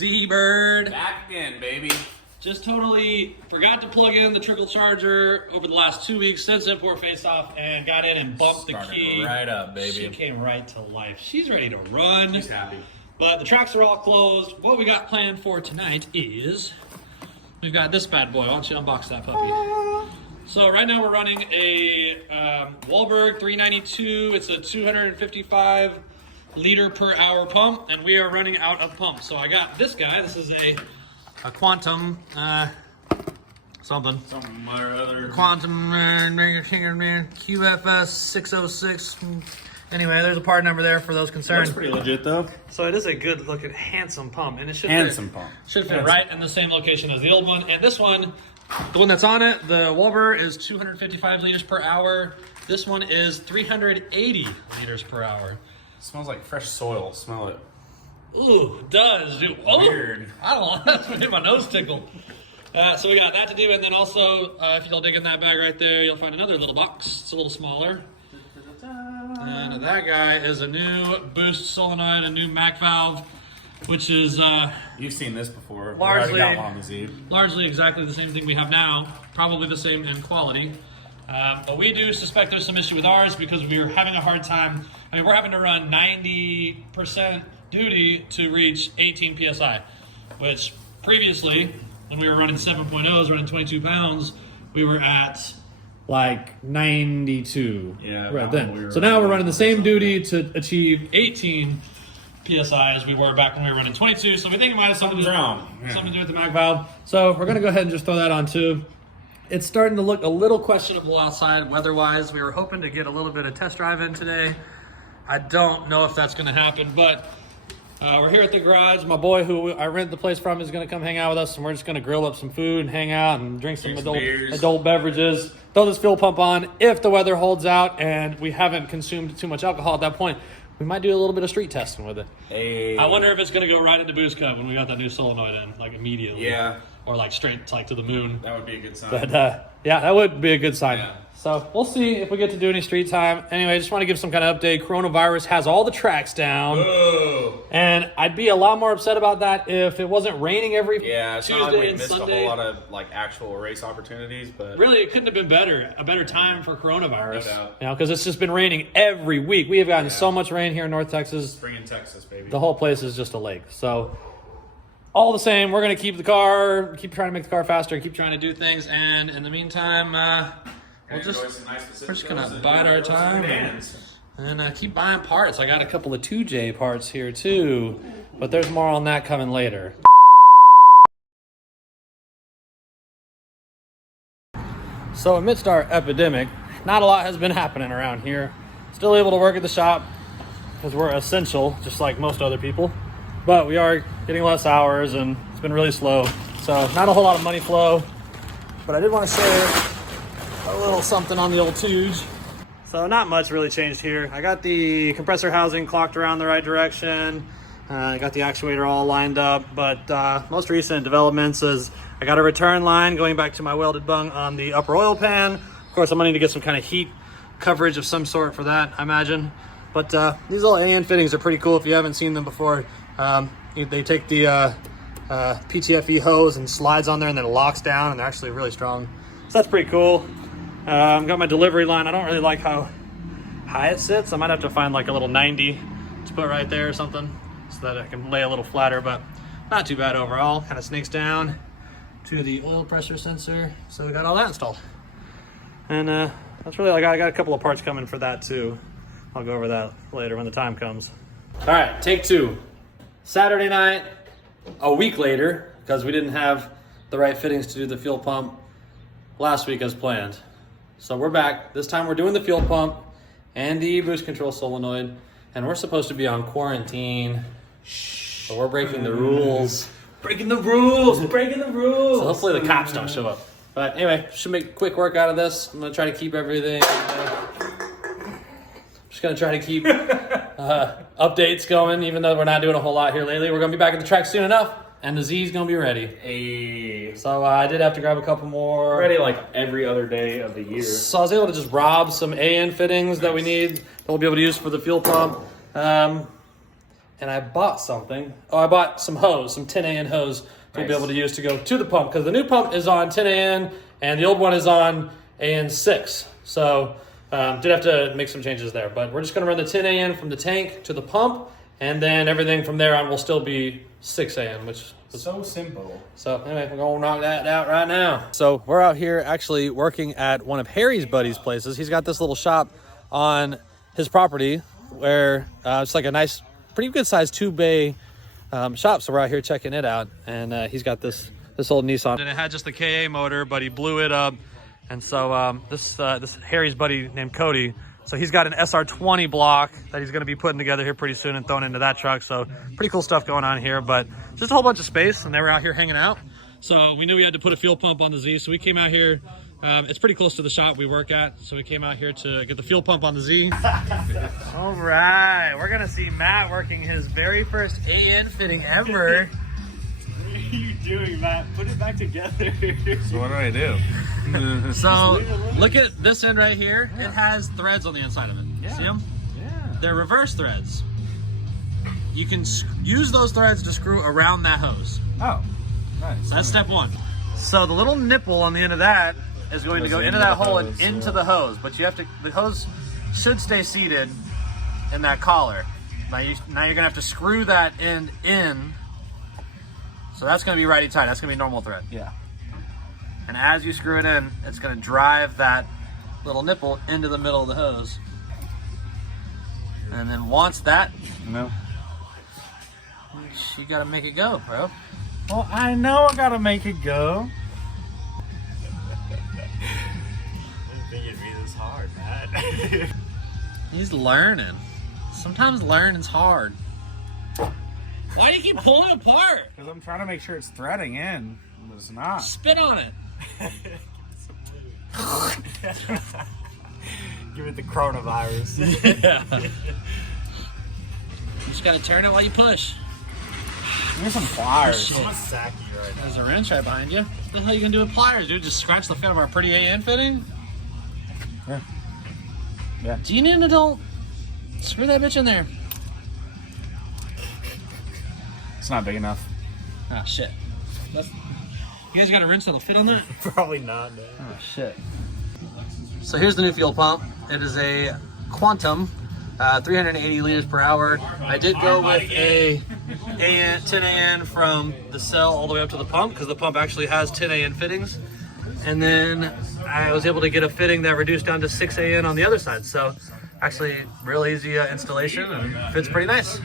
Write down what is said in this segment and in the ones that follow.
Z-Bird. Back again, baby. Just totally forgot to plug in the trickle charger over the last 2 weeks since import face-off and got in and bumped the key. Right up, baby. She came right to life. She's ready to run. She's happy. But the tracks are all closed. What we got planned for tonight is we've got this bad boy. Why don't you unbox that puppy? So right now we're running a Wahlberg 392. It's a 255 liter per hour pump, and we are running out of pump. So I got this guy. This is a Quantum something or other. Quantum QFS 606. Anyway, there's a part number there for those concerned. Looks pretty legit though. So it is a good looking, handsome pump, and it should fit right in the same location as the old one. And this one, the one that's on it, the Wahlberg, is 255 liters per hour. This one is 380 liters per hour. It smells like fresh soil. Smell it. Ooh, it does, dude. Oh, weird. I don't know. That's what made my nose tickle. So we got that to do, and then also, if you'll dig in that bag right there, you'll find another little box. It's a little smaller. And that guy is a new boost solenoid, a new Mac valve, which is you've seen this before. Largely, got one on the Z. Largely exactly the same thing we have now. Probably the same in quality. But we do suspect there's some issue with ours because we were having a hard time. I mean, we're having to run 90% duty to reach 18 PSI, which previously, when we were running 7.0s, running 22 pounds, we were at like 92 right then. So now we're running the same duty to achieve 18 PSI as we were back when we were running 22. So we think it might have something to do with the Mac valve. So we're gonna go ahead and just throw that on too. It's starting to look a little questionable outside weather-wise. We were hoping to get a little bit of test drive in today. I don't know if that's gonna happen, but we're here at the garage. My boy who I rent the place from is gonna come hang out with us, and we're just gonna grill up some food and hang out and drink some adult beverages. Throw this fuel pump on. If the weather holds out and we haven't consumed too much alcohol at that point, we might do a little bit of street testing with it. Hey. I wonder if it's gonna go right into Boost Cup when we got that new solenoid in, like immediately. Yeah. Or like straight to the moon. That would be a good sign. But yeah, that would be a good sign. Yeah. So we'll see if we get to do any street time. Anyway, I just want to give some kind of update. Coronavirus has all the tracks down. Whoa. And I'd be a lot more upset about that if it wasn't raining every Tuesday not like we and missed Sunday. a whole lot of like actual race opportunities, but really it couldn't have been better. A better time for coronavirus. No doubt. You know, because it's just been raining every week. We have gotten so much rain here in North Texas. Spring in Texas, baby. The whole place is just a lake. So all the same, we're going to keep the car, keep trying to make the car faster, keep trying to do things. And in the meantime, we're just going to bide our time and keep buying parts. I got a couple of 2J parts here too, but there's more on that coming later. So amidst our epidemic, not a lot has been happening around here. Still able to work at the shop because we're essential, just like most other people. But we are getting less hours and it's been really slow. So not a whole lot of money flow, but I did want to share a little something on the old Tooge. So not much really changed here. I got the compressor housing clocked around the right direction. I got the actuator all lined up, but most recent developments is I got a return line going back to my welded bung on the upper oil pan. Of course, I'm gonna need to get some kind of heat coverage of some sort for that, I imagine. But these little AN fittings are pretty cool if you haven't seen them before. They take the PTFE hose and slides on there and then it locks down, and they're actually really strong. So that's pretty cool. I've got my delivery line. I don't really like how high it sits. I might have to find like a little 90 to put right there or something so that I can lay a little flatter, but not too bad overall. Kind of snakes down to the oil pressure sensor. So we got all that installed. And that's really like, I got a couple of parts coming for that too. I'll go over that later when the time comes. All right, take two. Saturday night, a week later, because we didn't have the right fittings to do the fuel pump last week as planned. So we're back. This time we're doing the fuel pump and the boost control solenoid, and we're supposed to be on quarantine. Shh. But we're breaking the rules. Breaking the rules! Breaking the rules! So hopefully the cops don't show up. But anyway, should make a quick work out of this. I'm gonna try to keep everything. Just gonna try to keep updates going, even though we're not doing a whole lot here lately. We're gonna be back at the track soon enough, and the Z's gonna be ready. Hey. So I did have to grab a couple more. Ready like every other day of the year. So I was able to just rob some AN fittings that we need that we'll be able to use for the fuel pump. and I bought something. Oh, I bought some hose, some 10AN hose to be able to use to go to the pump, because the new pump is on 10AN and the old one is on AN6. So did have to make some changes there, but we're just going to run the 10AN from the tank to the pump, and then everything from there on will still be 6AN, which is So simple. so anyway, we're gonna knock that out right now. So we're out here actually working at one of Harry's buddies' places. He's got this little shop on his property where it's like a nice, pretty good sized 2-bay shop. So we're out here checking it out, and he's got this old Nissan, and it had just the KA motor, but he blew it up. And so this Harry's buddy named Cody, so he's got an SR20 block that he's going to be putting together here pretty soon and throwing into that truck. So pretty cool stuff going on here, but just a whole bunch of space, and they were out here hanging out. So we knew we had to put a fuel pump on the Z, so we came out here. It's pretty close to the shop we work at, so we came out here to get the fuel pump on the Z. All right, we're going to see Matt working his very first AN fitting ever. What are you doing, Matt? Put it back together. So what do I do? So look at this end right here. It has threads on the inside of it. Yeah. See them? Yeah. They're reverse threads. You can use those threads to screw around that hose. Oh, nice. So that's step one. So the little nipple on the end of that is going to go into that hole and into the hose, but you have to, the hose should stay seated in that collar. Now you're gonna have to screw that end in. So that's gonna be righty tight. That's gonna be normal thread. Yeah. And as you screw it in, it's going to drive that little nipple into the middle of the hose. And then once that, No. you got to make it go, bro. Well, I know I gotta make it go. I didn't think it'd be this hard, Matt. He's learning. Sometimes learning's hard. Why do you keep pulling it apart? Because I'm trying to make sure it's threading in, but it's not. Spit on it. Give it the coronavirus. Yeah. You just got to turn it while you push. Give me some pliers. I'm gonna sack you right now. There's a wrench right behind you. What the hell are you going to do with pliers, dude? Just scratch the fit of our pretty AN fitting? Yeah. Yeah. Do you need an adult? Screw that bitch in there. It's not big enough. Ah, shit. You guys got a wrench that'll fit on that? Probably not, man. Oh, shit. So here's the new fuel pump. It is a Quantum, 380 liters per hour. I did go with a 10AN from the cell all the way up to the pump, because the pump actually has 10AN fittings. And then I was able to get a fitting that reduced down to 6AN on the other side. So actually real easy installation and fits pretty nice.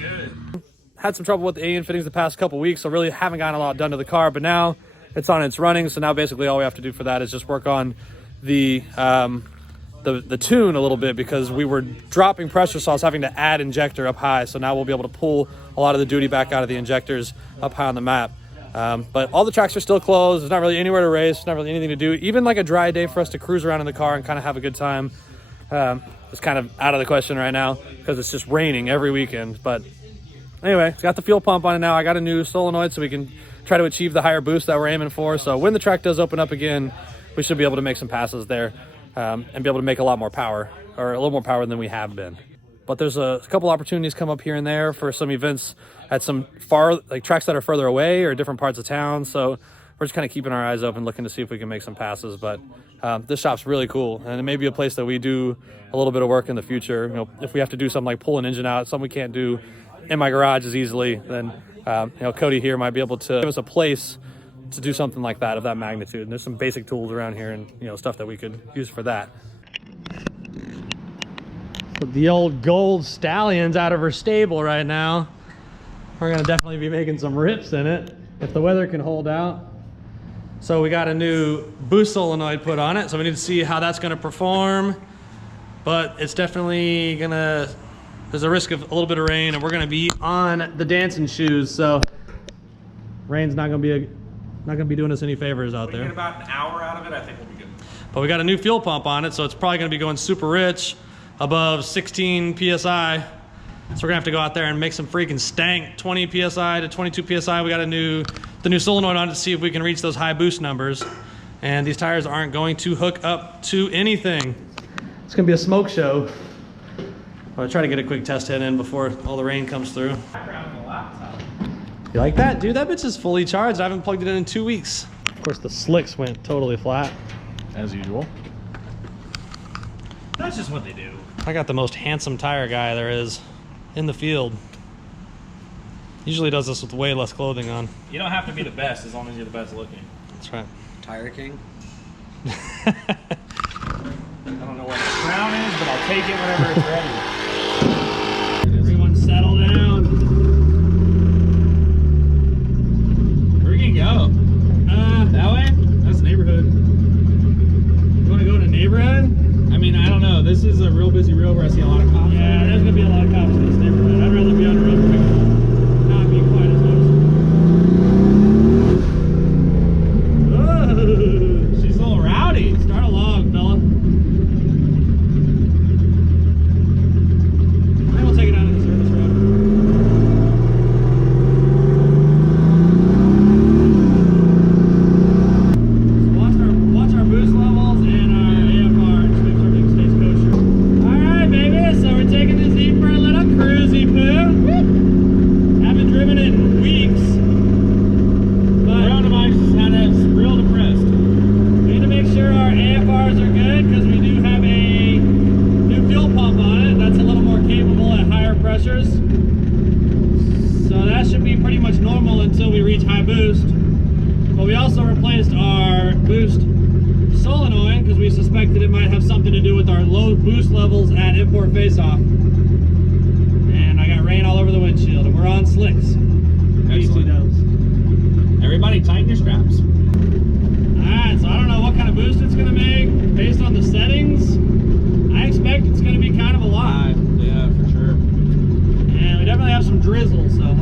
Had some trouble with the AN fittings the past couple weeks, so really haven't gotten a lot done to the car, but now it's on its running. So now basically all we have to do for that is just work on the tune a little bit, because we were dropping pressure, so I was having to add injector up high. So now we'll be able to pull a lot of the duty back out of the injectors up high on the map. But all the tracks are still closed. There's not really anywhere to race, not really anything to do. Even like a dry day for us to cruise around in the car and kind of have a good time. It's kind of out of the question right now because it's just raining every weekend. But anyway, it's got the fuel pump on it now. I got a new solenoid so we can try to achieve the higher boost that we're aiming for. So when the track does open up again, we should be able to make some passes there and be able to make a lot more power, or a little more power than we have been. But there's a couple opportunities come up here and there for some events at some tracks that are further away or different parts of town. So we're just kind of keeping our eyes open, looking to see if we can make some passes. But this shop's really cool, and it may be a place that we do a little bit of work in the future. You know, if we have to do something like pull an engine out, something we can't do in my garage as easily, then Cody here might be able to give us a place to do something like that, of that magnitude. And there's some basic tools around here and stuff that we could use for that. The old gold stallion's out of her stable right now. We're gonna definitely be making some rips in it if the weather can hold out. So we got a new boost solenoid put on it, so we need to see how that's gonna perform. But it's definitely gonna, there's a risk of a little bit of rain, and we're gonna be on the dancing shoes, so rain's not gonna be doing us any favors out there. We get about an hour out of it, I think we'll be good. But we got a new fuel pump on it, so it's probably gonna be going super rich, above 16 PSI. So we're gonna have to go out there and make some freaking stank, 20 PSI to 22 PSI. We got the new solenoid on to see if we can reach those high boost numbers. And these tires aren't going to hook up to anything. It's gonna be a smoke show. I'll try to get a quick test hit in before all the rain comes through. You like that? Dude, that bitch is fully charged. I haven't plugged it in 2 weeks. Of course, the slicks went totally flat. As usual. That's just what they do. I got the most handsome tire guy there is in the field. Usually does this with way less clothing on. You don't have to be the best as long as you're the best looking. That's right. Tire King? I don't know where the crown is, but I'll take it whenever it's ready. Everyone settle down. Where we can go? That way? That's neighborhood. You want to go to neighborhood? I mean, I don't know. This is a real busy road where I see a lot of cops. Yeah, there's going to be a lot of cops in this neighborhood. I'd rather be on the road quick. Not be quite as close. She's a little rowdy. Start a log, fella. Maybe we'll take it out of the service road. Watch our boost levels and our AFR. Just make sure everything stays kosher. All right, baby. So we're taking this Jeep for a little cruisy poo. Haven't driven in weeks. Coronavirus has had us real depressed. We need to make sure our AFRs are good because we do have a new fuel pump on it that's a little more capable at higher pressures. So that should be pretty much normal until we reach high boost. But we also replaced our boost solenoid because we suspected it might have something to do with our low boost levels at import face-off. And I got rain all over the windshield and we're on slicks. Excellent. Everybody tighten your straps. Alright, so I don't know what kind of boost it's going to make based on the settings. I expect it's going to be kind of a lot. Yeah, for sure. And we definitely have some drizzle, so